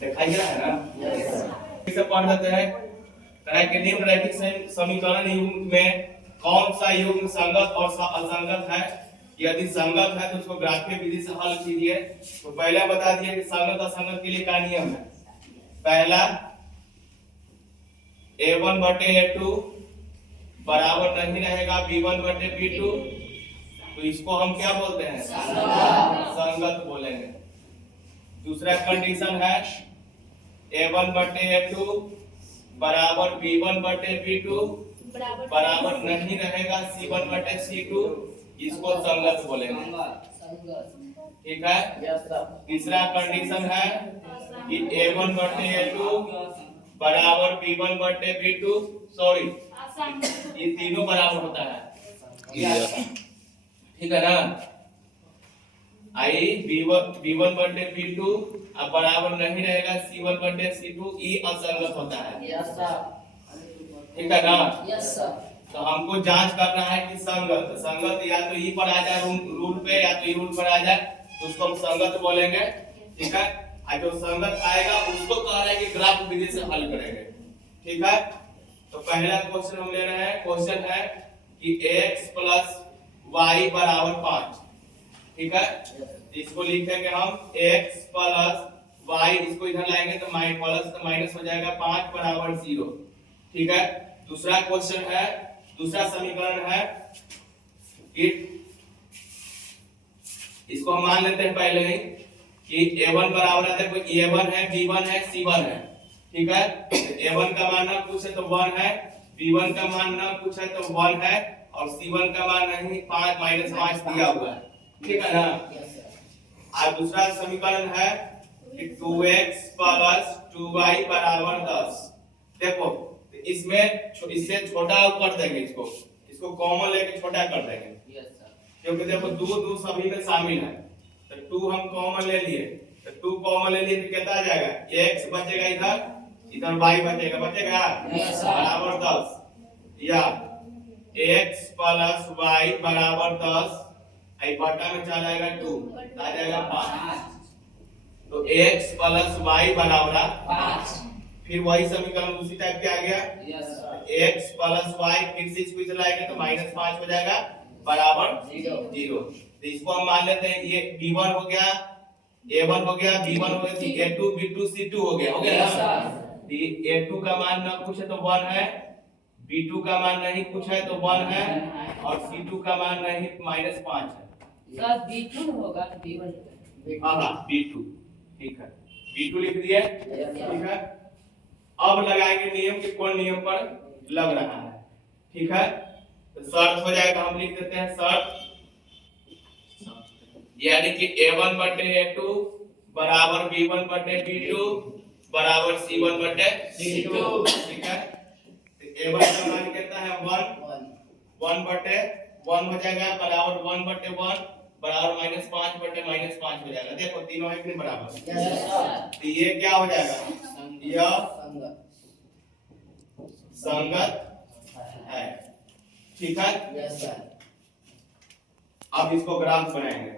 दिखाई दे रहा है ना। इसे पढ़ लेते हैं। तरह के निम्न रैखिक समीकरण युग्म में कौन सा युग्म संगत और असंगत है? यदि संगत है तो उसको ग्राफीय विधि से हल कीजिए। तो पहले बता दिए कि संगत असंगत के लिए क्या नियम है। पहला a1 बटे a2 बराबर नहीं रहेगा b1 बटे b2, तो इसको हम क्या बोलते हैं? संगत बोलेंगे। दूसरा कंडीशन है a1 बटे a2 बराबर b1 बटे b2 बराबर नहीं रहेगा c1 बटे c2, इसको संगत बोलेंगे। ठीक है। तीसरा कंडीशन है कि a1 बटे a2 बराबर b1 बटे b2, सॉरी ये तीनों बराबर होता है। ठीक है ना। आई b1 बटे b2 अब बराबर नहीं रहेगा c1 बटे c2, ये असंगत होता है। ठीक है ना। तो हमको जांच करना है कि संगत या तो ई पर आ जाए रूल पे, या तो ई रूल पर आ जाए, तो उसको हम संगत बोलेंगे। ठीक है। और जो संगत आएगा उसको कह रहे हैं कि ग्राफ विधि से हल करेंगे। ठीक है। तो पहला क्वेश्चन हम ले रहे हैं। क्वेश्चन है कि x प्लस y बराबर 5। ठीक है। इसको लिखेंगे हम x प्लस y, इसको इधर लाएंगे तो माइनस हो जाएगा 5 बराबर 0। ठीक है। दूसरा क्वेश्चन है, दूसरा समीकरण है कि इसको हम मान लेते हैं पहले ही कि a1 बराबर है, देखो a1 है, b1 है, c1 है। ठीक है। a1 का मान ना कुछ है तो 1 है, b1 का मान ना कुछ है तो 1 है, और c1 का मान नहीं 5 माइनस 5 दिया हुआ है। ठीक है ना। और दूसरा समीकरण है कि 2x प्लस 2y बराबर 10। देखो इसमें इससे छोटा कर देंगे, इसको कॉमन लेके छोटा कर देंगे। क्योंकि देखो 2 सभी में शामिल है, तो 2 हम कॉमन ले लिए, तो 2 कॉमन ले लिए तो कितना आ जाएगा? x बचेगा, इधर y बचेगा बराबर 10, या x प्लस y बराबर 10, आई बटा में चला जाएगा 2, आ जाएगा 5। तो x प्लस y बराबर 5। फिर वही समीकरण उसी टाइप के आ गया। x प्लस y फिर से इसको इधर लाएंगे तो माइनस 5 हो जाएगा बराबर 0। तो इसको हम मान लेते हैं ये b1 हो गया, a1 हो गया, b1 हो गया, a2 b2 c2 हो गया ना। a2 का मान ना कुछ है तो 1 है, b2 का मान नहीं कुछ है तो 1 है, और c2 का मान नहीं माइनस 5 है। सर b2 होगा b1। हां b2। ठीक है, b2 लिख दिए। ठीक है। अब लगाएंगे नियम कि कौन नियम पर लग रहा है। ठीक है। तो शर्त हो जाएगा, हम लिख देते हैं शर्त, यानी कि a1 बटे a2 बराबर b1 बटे b2 बराबर c1 बटे c2। ठीक है। तो a1 का मान कितना है? 1 बटे 1 हो जाएगा बराबर 1 बटे 1 बराबर माइनस 5 बटे माइनस 5 हो जाएगा। देखो तीनों है कि नहीं बराबर। तो ये क्या हो जाएगा? यह संगत है। ठीक है। अब इसको ग्राफ बनाएंगे।